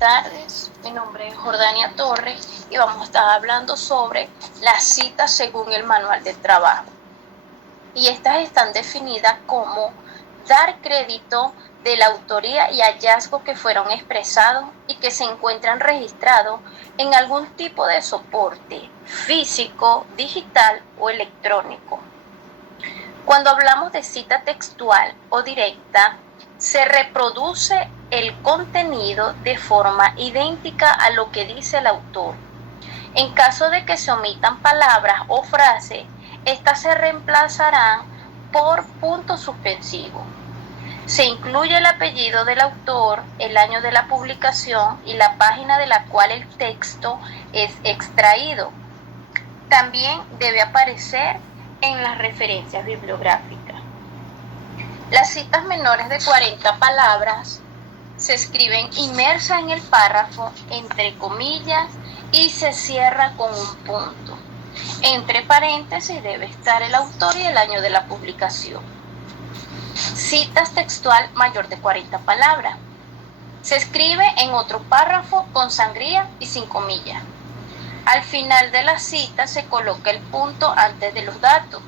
Tardes, mi nombre es Jordania Torres y vamos a estar hablando sobre las citas según el manual de trabajo. Y estas están definidas como dar crédito de la autoría y hallazgos que fueron expresados y que se encuentran registrados en algún tipo de soporte físico, digital o electrónico. Cuando hablamos de cita textual o directa, se reproduce el contenido de forma idéntica a lo que dice el autor. En caso de que se omitan palabras o frases, estas se reemplazarán por punto suspensivo. Se incluye el apellido del autor, el año de la publicación y la página de la cual el texto es extraído. También debe aparecer en las referencias bibliográficas. Las citas menores de 40 palabras se escriben inmersas en el párrafo, entre comillas, y se cierra con un punto. Entre paréntesis debe estar el autor y el año de la publicación. Citas textual mayor de 40 palabras. Se escribe en otro párrafo con sangría y sin comillas. Al final de la cita se coloca el punto antes de los datos.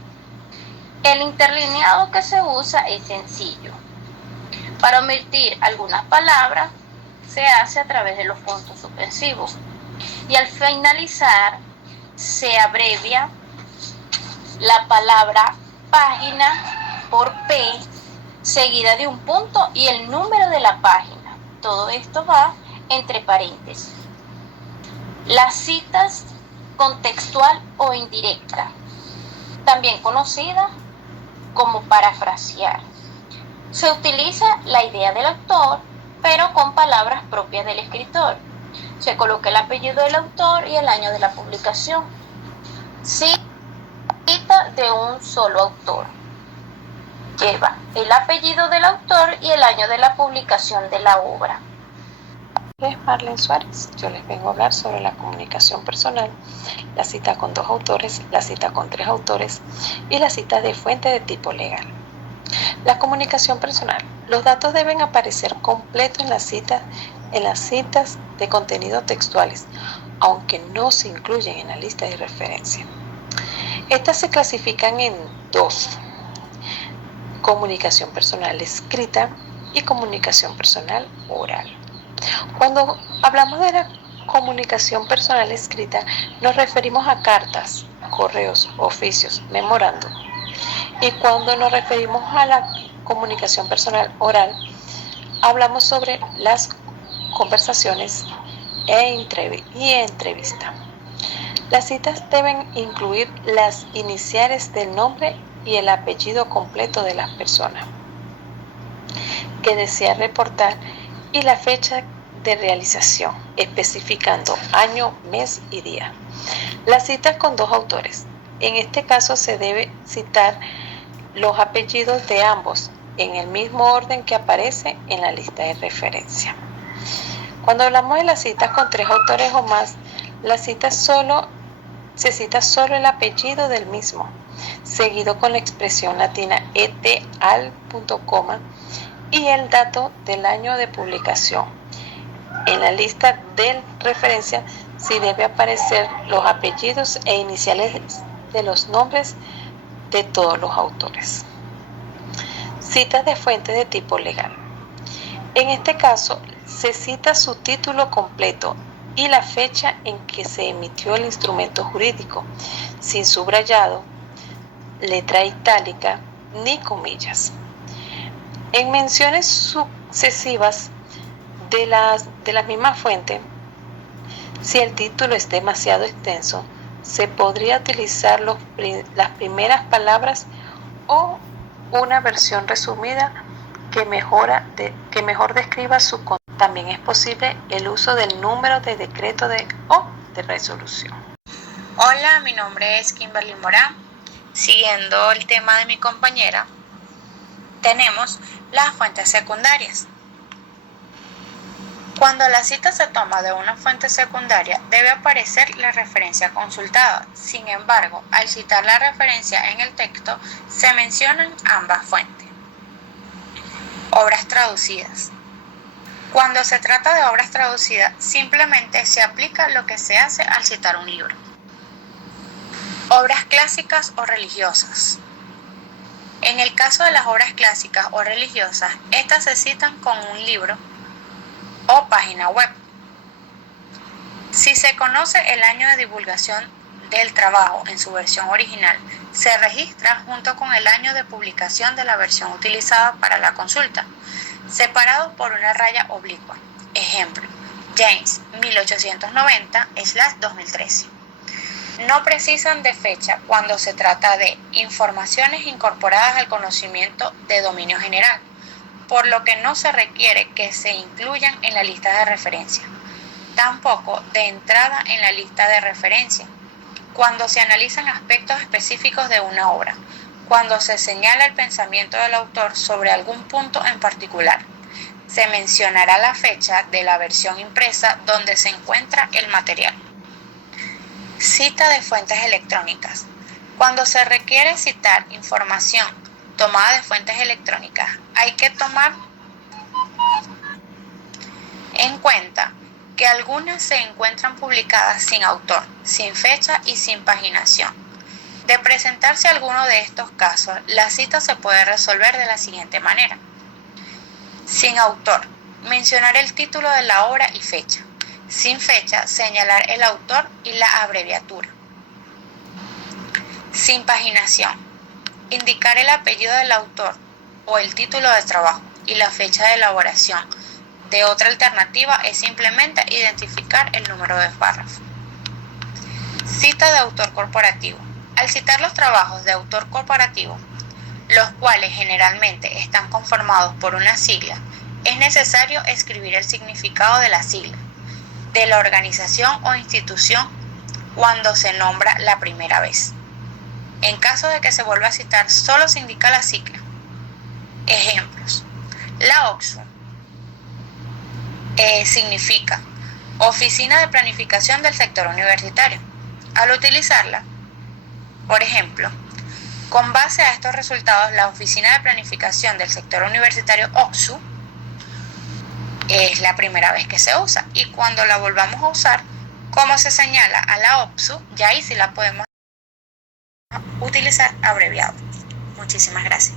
El interlineado que se usa es sencillo. Para omitir algunas palabras se hace a través de los puntos suspensivos. Y al finalizar se abrevia la palabra página por P, seguida de un punto y el número de la página. Todo esto va entre paréntesis. Las citas contextual o indirecta, también conocida como parafrasear. Se utiliza la idea del autor, pero con palabras propias del escritor. Se coloca el apellido del autor y el año de la publicación. Cita de un solo autor. Lleva el apellido del autor y el año de la publicación de la obra. Es Marlene Suárez. Yo les vengo a hablar sobre la comunicación personal, la cita con 2 autores, la cita con 3 autores y la cita de fuente de tipo legal. La comunicación personal. Los datos deben aparecer completos en las citas de contenido textuales, aunque no se incluyen en la lista de referencia. Estas se clasifican en 2: comunicación personal escrita y comunicación personal oral. Cuando hablamos de la comunicación personal escrita, nos referimos a cartas, correos, oficios, memorándum. Y cuando nos referimos a la comunicación personal oral, hablamos sobre las conversaciones y entrevistas. Las citas deben incluir las iniciales del nombre y el apellido completo de la persona que desea reportar y la fecha de realización, especificando año, mes y día. Las citas con 2 autores. En este caso se debe citar los apellidos de ambos en el mismo orden que aparece en la lista de referencia. Cuando hablamos de las citas con 3 autores o más, se cita solo el apellido del mismo, seguido con la expresión latina et al. Y el dato del año de publicación. En la lista de referencia sí debe aparecer los apellidos e iniciales de los nombres de todos los autores. Citas de fuente de tipo legal. En este caso, se cita su título completo y la fecha en que se emitió el instrumento jurídico, sin subrayado, letra itálica ni comillas. En menciones sucesivas de las mismas fuentes, si el título es demasiado extenso, se podría utilizar las primeras palabras o una versión resumida que mejor describa su contenido. También es posible el uso del número de decreto o de resolución. Hola, mi nombre es Kimberly Morán. Siguiendo el tema de mi compañera, tenemos las fuentes secundarias. Cuando la cita se toma de una fuente secundaria, debe aparecer la referencia consultada. Sin embargo, al citar la referencia en el texto, se mencionan ambas fuentes. Obras traducidas. Cuando se trata de obras traducidas, simplemente se aplica lo que se hace al citar un libro. Obras clásicas o religiosas. En el caso de las obras clásicas o religiosas, estas se citan con un libro o página web. Si se conoce el año de divulgación del trabajo en su versión original, se registra junto con el año de publicación de la versión utilizada para la consulta, separados por una raya oblicua. Ejemplo, James 1890/2013. No precisan de fecha cuando se trata de informaciones incorporadas al conocimiento de dominio general, por lo que no se requiere que se incluyan en la lista de referencia. Tampoco de entrada en la lista de referencia, cuando se analizan aspectos específicos de una obra, cuando se señala el pensamiento del autor sobre algún punto en particular. Se mencionará la fecha de la versión impresa donde se encuentra el material. Cita de fuentes electrónicas. Cuando se requiere citar información tomada de fuentes electrónicas, hay que tomar en cuenta que algunas se encuentran publicadas sin autor, sin fecha y sin paginación. De presentarse alguno de estos casos, la cita se puede resolver de la siguiente manera. Sin autor, mencionar el título de la obra y fecha. Sin fecha, señalar el autor y la abreviatura. Sin paginación, indicar el apellido del autor o el título de trabajo y la fecha de elaboración. De otra alternativa es simplemente identificar el número de párrafo. Cita de autor corporativo. Al citar los trabajos de autor corporativo, los cuales generalmente están conformados por una sigla, es necesario escribir el significado de la sigla, de la organización o institución cuando se nombra la primera vez. En caso de que se vuelva a citar, solo se indica la sigla. Ejemplos. La OCSU significa Oficina de Planificación del Sector Universitario. Al utilizarla, por ejemplo, con base a estos resultados, la Oficina de Planificación del Sector Universitario OCSU es la primera vez que se usa, y cuando la volvamos a usar, como se señala a la OCSU, ya ahí sí la podemos utilizar abreviado. Muchísimas gracias.